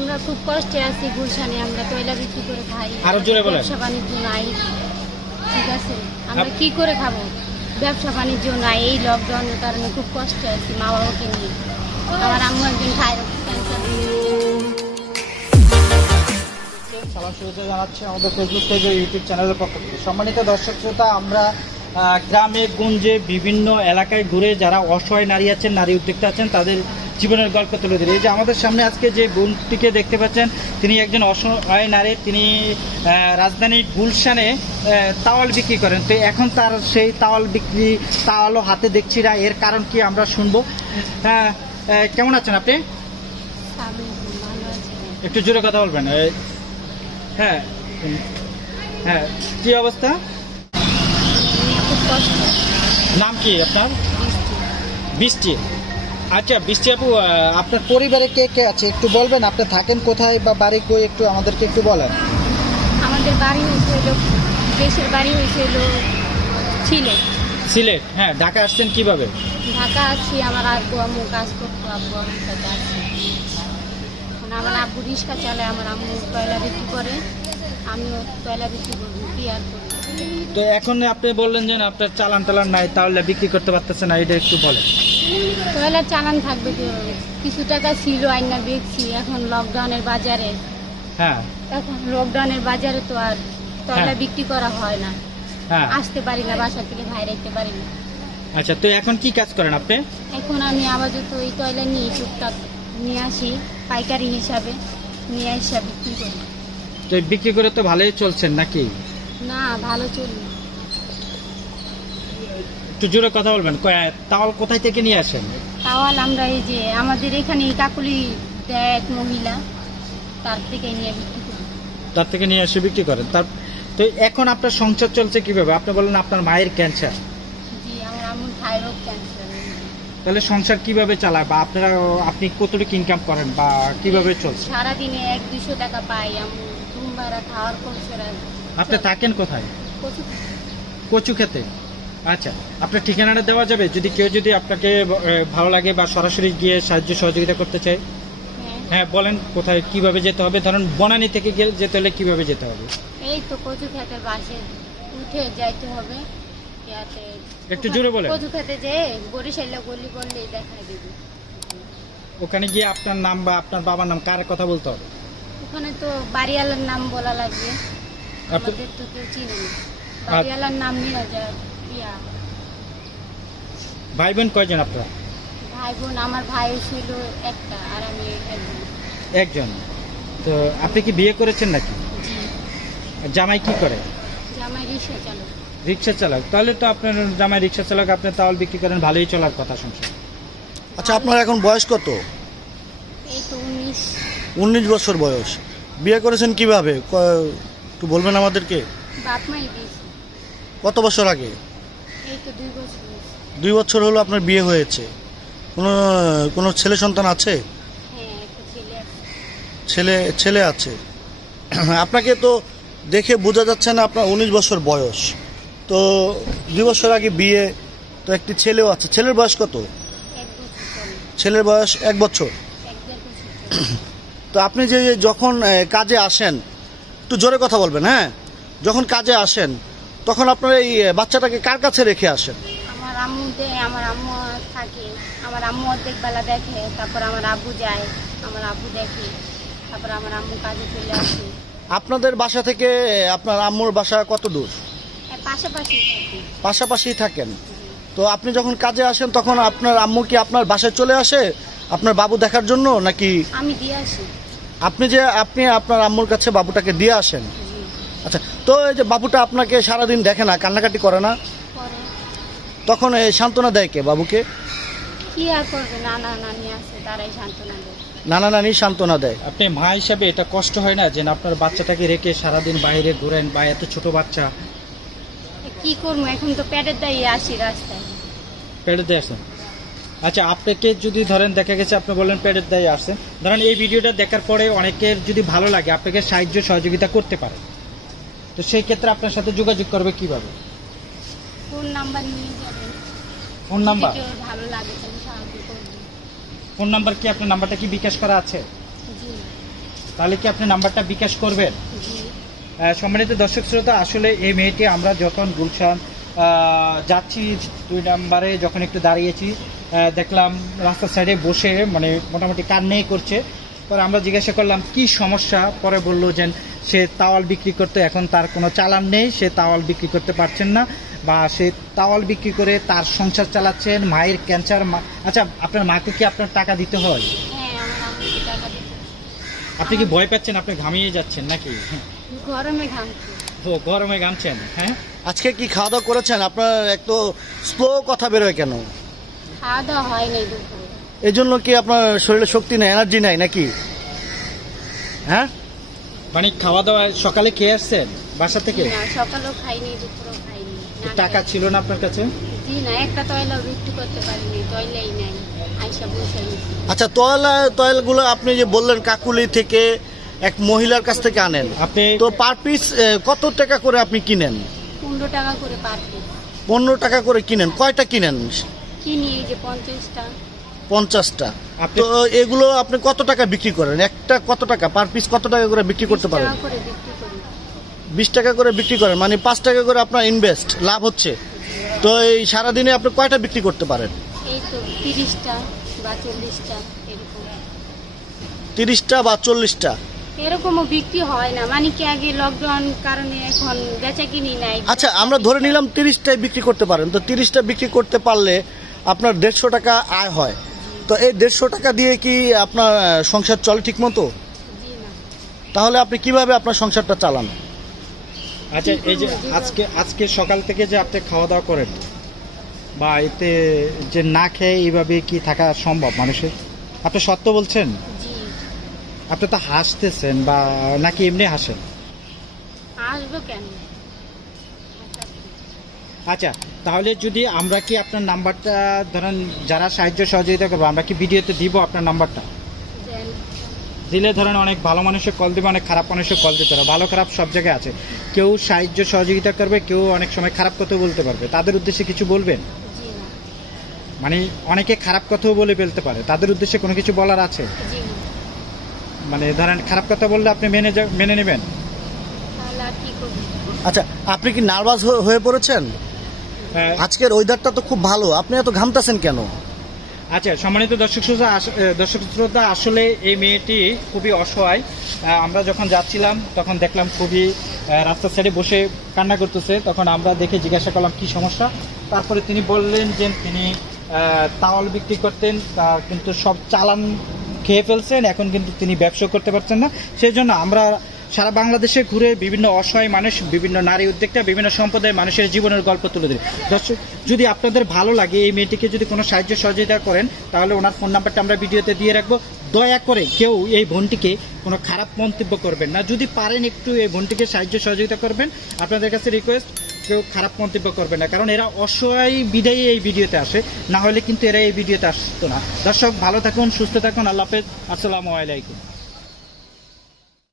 আমরা খুব কষ্টে আছি গুলশানে, আমরা কয়লা বিক্রি করে খাই। আরো জোরে বলেন। ব্যবসা বাণিজ্য নাই, ঠিক আছে, আমরা কি করে খাবো? ব্যবসা বাণিজ্য নাই, এই লকডাউনের কারণে খুব কষ্টে আছি মা বাবাকে নিয়ে। আমার আম্মু একদিন থাইরয়েড ক্যান্সার। সালাম শুভেচ্ছা জানাচ্ছি আমাদের ফেসবুক পেজ ও ইউটিউব চ্যানেলের পক্ষ থেকে। সম্মানিত দর্শক শ্রোতা, আমরা গ্রামে গঞ্জে বিভিন্ন এলাকায় ঘুরে যারা অসহায় নারী আছেন, নারী উদ্যোক্তা আছেন, তাদের জীবনের গল্প তুলে ধরি। এই যে আমাদের সামনে আজকে যে বোনটিকে দেখতে পাচ্ছেন, তিনি একজন অসহায় নারী। তিনি রাজধানী গুলশানে তাওয়াল বিক্রি করেন। তো এখন তার সেই তাওয়ালও হাতে দেখছি না, এর কারণ কি আমরা শুনবো। কেমন আছেন আপনি? একটু জোরে কথা বলবেন। হ্যাঁ হ্যাঁ, কি অবস্থা? নাম কি আপনার? বৃষ্টি। আচ্ছা বৃষ্টি আপু, আপনার পরিবারে কে কে আছে একটু বলবেন? আপনি থাকেন কোথায় বা বাড়ি কই একটু আমাদেরকে একটু বলেন। আমাদের বাড়ি হয়েছিল, দেশের বাড়ি হয়েছিল সিলেট। সিলেট, হ্যাঁ। ঢাকা আসছেন কিভাবে? ঢাকা আসছি, আমার আব্বু আম্মু কাজ করতো, আব্বু আম্মুর সাথে আসছি। আমার আব্বু রিক্সা চালায়, আমার আম্মু কয়লা বিক্রি করে, আমিও কয়লা বিক্রি করবো, বিয়ার করি। তো এখন আপনি বললেন যে আপনার চালান টালান নাই, তাহলে বিক্রি করতে পারতেছে না, এটা একটু বলেন। কয়লার চালান থাকবে কিভাবে? কিছু টাকা ছিল আইনা বেচছি, এখন লকডাউনের বাজারে। হ্যাঁ, এখন লকডাউনের বাজারে তো আর কয়লা বিক্রি করা হয় না। হ্যাঁ, আসতে পারি না, বাসা থেকে বাইরে যেতে পারি না। আচ্ছা, তো এখন কি কাজ করেন আপনি? এখন আমি আপাতত ওই কয়লা নিয়ে টুকটাক নিয়ে আসি, পাইকারি হিসাবে নিয়ে আসা বিক্রি করি। তো বিক্রি করে তো ভালোই চলছেন নাকি? না, ভালো চলবে। একটু জোরে কথা বলবেন। তাওয়াল কোথায় থেকে নিয়ে আসেন? তাওয়াল আমরা এই যে আমাদের এখানে কাকুলি দেয় এক মহিলা, তার থেকে নিয়ে বিক্রি করি। তার থেকে নিয়ে এসে বিক্রি করেন। তো এখন আপনার সংসার চলছে কিভাবে? আপনি বলেন আপনার মায়ের ক্যান্সার। জি, আমার আম্মুর থাইরয়েড ক্যান্সার। তাহলে সংসার কিভাবে চালায়, বা আপনি কতটুকু ইনকাম করেন বা কিভাবে চলছে? সারাদিনে 100-200 টাকা পাই। আম্মু রুম ভাড়া, খাওয়ার খরচ। আপনি থাকেন কোথায়? কচু। কচু খেতে। আচ্ছা, আপনার ঠিকানাটা দেওয়া যাবে যদি কেউ আপনাকে ভালো লাগে বা সরাসরি গিয়ে সাহায্য সহযোগিতা করতে চায়? হ্যাঁ বলেন, কোথায় কিভাবে যেতে হবে? ধরুন বনানী থেকে যেতে হলে কিভাবে যেতে হবে? এই তো কচু খেতের বাসে উঠে যাইতে হবে। একটু জোরে বলেন। কচু খেতে যে বরিশাল গলি বললেই দেখাই দেবে। ওখানে গিয়ে আপনার নাম বা আপনার বাবার নাম কার কথা বলতে হবে? ওখানে তো বাড়িওয়ালার নাম বলা লাগবে, আমাদের তো কেউ চিনে না। বাড়িওয়ালার নাম নিরাজা পিয়া। ভাই বোন কয়জন আপনারা? ভাই বোন, আমার ভাই ছিল একটা আর আমি একজন। তো আপনি কি বিয়ে করেছেন নাকি? জামাই কি করে? জামাই রিক্সা চালক। রিক্সা চালক। তাহলে তো আপনার জামাই রিক্সা চালক, আপনি তাওয়াল বিক্রি করেন, ভালোই চলার কথা সংসার। আচ্ছা, আপনার এখন বয়স কত? এই তো 19 বছর বয়স। বিয়ে করেছেন কিভাবে একটু বলবেন আমাদেরকে? বাপ মাই দিয়েছে। কত বছর আগে? এই তো 2 বছর। 2 বছর হলো আপনার বিয়ে হয়েছে। কোনো ছেলে সন্তান আছে? হ্যাঁ, একটা ছেলে আছে। ছেলে আছে। আপনাকে তো দেখে বোঝা যাচ্ছে না আপনার 19 বছর বয়স। তো 2 বছর আগে বিয়ে, তো একটি ছেলেও আছে। ছেলের বয়স কত? 1 বছর চলে। ছেলের বয়স 1 বছর। 1-1.5 বছর। তো আপনি যে যখন কাজে আসেন, একটু জোরে কথা বলবেন। হ্যাঁ, যখন কাজে আসেন তখন আপনার এই বাচ্চাটাকে কার কাছে রেখে আসেন? আমার আম্মু থাকে, আমার আম্মু অর্ধেক বেলা দেখে, তারপর আমার আব্বু যায়, আমার আব্বু দেখে, তারপর আমার আম্মু কাজে চলে আসে। আপনাদের বাসা থেকে আপনার আম্মুর বাসা কত দূর? পাশাপাশি থাকি। পাশাপাশি থাকেন। তো আপনি যখন কাজে আসেন তখন আপনার আম্মু কি আপনার বাসায় চলে আসে আপনার বাবু দেখার জন্য, নাকি আমি দিয়ে আসি? আপনি আপনার আম্মুর কাছে বাবুটাকে দিয়ে আসেন? আচ্ছা, তো এই যে বাবুটা আপনাকে সারাদিন দেখে না, কান্নাকাটি করে না, তখন সান্ত্বনা দেয় কে বাবুকে? কি আর করবে, নানা নানি আছে, তারাই সান্ত্বনা দেয়। নানা নানি সান্ত্বনা দেয়। আপনি মা হিসাবে এটা কষ্ট হয় না যে আপনার বাচ্চাটাকে রেখে সারাদিন বাইরে ঘোরেন, বা এত ছোট বাচ্চা? কি করবো, এখন তো পেটের দাঁড়িয়ে আসি রাস্তায়। পেটের দায়ে আসেন? আচ্ছা, আপনাকে যদি ধরেন দেখা গেছে আপনি বললেন পেটের দায়ে আসছেন, ধরেন এই ভিডিওটা দেখার পরে অনেকের যদি ভালো লাগে আপনাকে সাহায্য সহযোগিতা করতে পারে, তো সেই ক্ষেত্রে আপনার সাথে যোগাযোগ করবে কিভাবে? ফোন নাম্বার নিয়ে যাবেন। Phone number? ভালো লাগে তাহলে সাহায্য করবেন। ফোন নাম্বার কি আপনার নাম্বারটা কি বিকাশ করা আছে? জি। তাহলে কি আপনি নাম্বারটা বিকাশ করবেন? জি। সম্মানিত দর্শক শ্রোতা, আসলে এই মেয়েটি আমরা যখন গুলশান যাচ্ছি 2 নম্বরে যখন একটু দাঁড়িয়েছি, দেখলাম রাস্তার সাইডে বসে মানে মোটামুটি কান্নাই করছে। পরে আমরা জিজ্ঞাসা করলাম কি সমস্যা, পরে বললো যে সে তাওয়াল বিক্রি করতে, এখন তার কোনো চালান নেই, সে তাওয়াল বিক্রি করতে পারছেন না, বা সে তাওয়াল বিক্রি করে তার সংসার চালাচ্ছেন। মায়ের ক্যান্সার। আচ্ছা, আপনার মাকে কি আপনার টাকা দিতে হয়? হ্যাঁ, আমার আম্মুকে টাকা দিতে। আপনি কি ভয় পাচ্ছেন? আপনি ঘামিয়ে যাচ্ছেন নাকি? গরমে ঘামছি। ও, গরমে ঘামছেন। হ্যাঁ, আজকে কি খাওয়া দাওয়া করেছেন? আপনার একটু স্লো কথা বেরোয় কেন? খাওয়া দাওয়া হয় নাই দুপুরে। এই জন্য কি আপনার শরীরে শক্তি নেই, এনার্জি নাই নাকি? হ্যাঁ, মানে খাওয়া দাওয়া সকালে খেয়ে আসছেন বাসা থেকে? না, সকালেও খাইনি, দুপুরেও খাইনি। না, টাকা ছিল না আপনার কাছে? জি না, একটা তয়লাও বিক্রি করতে পারিনি, তয়লাই নাই। আইসা বসে নিছি। আচ্ছা, তয়লগুলো আপনি যে বললেন কাকুলি থেকে এক মহিলার কাছ থেকে আনেন, আপনি তো পার পিস কত টাকা করে আপনি কিনেন? 15 টাকা করে পার পিস 15 টাকা করে কিনেন। কয়টা কিনেন? কিনি, এই যে 50টা। 50টা। আপনি তো এগুলো আপনি কত টাকা বিক্রি করেন? একটা কত টাকা পার পিস, কত টাকা করে বিক্রি করতে 20 পারেন? টাকা করে বিক্রি করি। 20 টাকা করে বিক্রি করেন, মানে 5 টাকা করে আপনার ইনভেস্ট, লাভ হচ্ছে। তো এই সারাদিনে আপনি কয়টা বিক্রি করতে পারেন? এই তো 30টা বা 40টা এরকম। 30টা বা 40টা। এরকমও বিক্রি হয় না, মানে কি আগে লকডাউন কারণে এখন বেচা কিনি নাই। আচ্ছা, আমরা ধরে নিলাম 30টাই বিক্রি করতে পারেন, তো 30টা বিক্রি করতে পারলে আপনার 150 টাকা আয় হয়। তো এই 150 টাকা দিয়ে কি আপনার সংসার চলে ঠিক মতো? জি না। তাহলে আপনি কিভাবে আপনার সংসারটা চালান? আচ্ছা, এই যে আজকে সকাল থেকে যে আপনি খাওয়া দাওয়া করেন, বা এতে যে না খেয়ে এইভাবে কি থাকা সম্ভব মানুষের? আপনি সত্য বলছেন? জি। আপনি তো হাসতেছেন, বা নাকি এমনি হাসেন? আসবো কেন? আচ্ছা, তাহলে যদি আমরা কি আপনার নাম্বারটা ধরেন যারা সাহায্য সহযোগিতা করবো, আমরা কি ভিডিওতে দিব আপনার নাম্বারটা? দেন। দিলে ধরেন অনেক ভালো মানুষের কল দেবে, অনেক খারাপ মানুষের কল দিতে পারে। ভালো খারাপ সব জায়গায় আছে। কেউ সাহায্য সহযোগিতা করবে, কেউ অনেক সময় খারাপ কথাও বলতে পারবে। তাদের উদ্দেশ্যে কিছু বলবেন? জি না। মানে অনেকে খারাপ কথাও বলে ফেলতে পারে, তাদের উদ্দেশ্যে কোনো কিছু বলার আছে? জি না। মানে ধরেন খারাপ কথা বললে আপনি মেনে নেবেন? তাহলে আর কি করবো? আচ্ছা, আপনি কি নার্ভাস হয়ে পড়েছেন? আজকের ওয়েদারটা তো খুব ভালো, আপনি এত ঘামতাছেন কেন? আচ্ছা, সম্মানিত দর্শক শ্রোতা, আসলে এই মেয়েটি খুবই অসহায়। আমরা যখন যাচ্ছিলাম তখন দেখলাম খুবই রাস্তার সাইডে বসে কান্না করতেছে। তখন আমরা দেখে জিজ্ঞাসা করলাম কি সমস্যা। তারপরে তিনি বললেন যে তিনি তাওয়াল বিক্রি করতেন, তা কিন্তু সব চালান খেয়ে ফেলছেন, এখন কিন্তু তিনি ব্যবসা করতে পারছেন না। সেই জন্য আমরা সারা বাংলাদেশে ঘুরে বিভিন্ন অসহায় মানুষ, বিভিন্ন নারী উদ্যোক্তা, বিভিন্ন সম্প্রদায়ের মানুষের জীবনের গল্প তুলে ধরি। দর্শক, যদি আপনাদের ভালো লাগে এই মেয়েটিকে যদি কোনো সাহায্য সহযোগিতা করেন, তাহলে ওনার ফোন নাম্বারটা আমরা ভিডিওতে দিয়ে রাখবো। দয়া করে কেউ এই বোনটিকে কোনো খারাপ মন্তব্য করবেন না। যদি পারেন একটু এই বোনটিকে সাহায্য সহযোগিতা করবেন। আপনাদের কাছে রিকোয়েস্ট, কেউ খারাপ মন্তব্য করবেন না, কারণ এরা অসহায় বিদায়ী এই ভিডিওতে আসে, না হলে কিন্তু এরা এই ভিডিওতে আসতো না। দর্শক, ভালো থাকুন, সুস্থ থাকুন, আল্লাহ হাফেজ, আসসালামু আলাইকুম।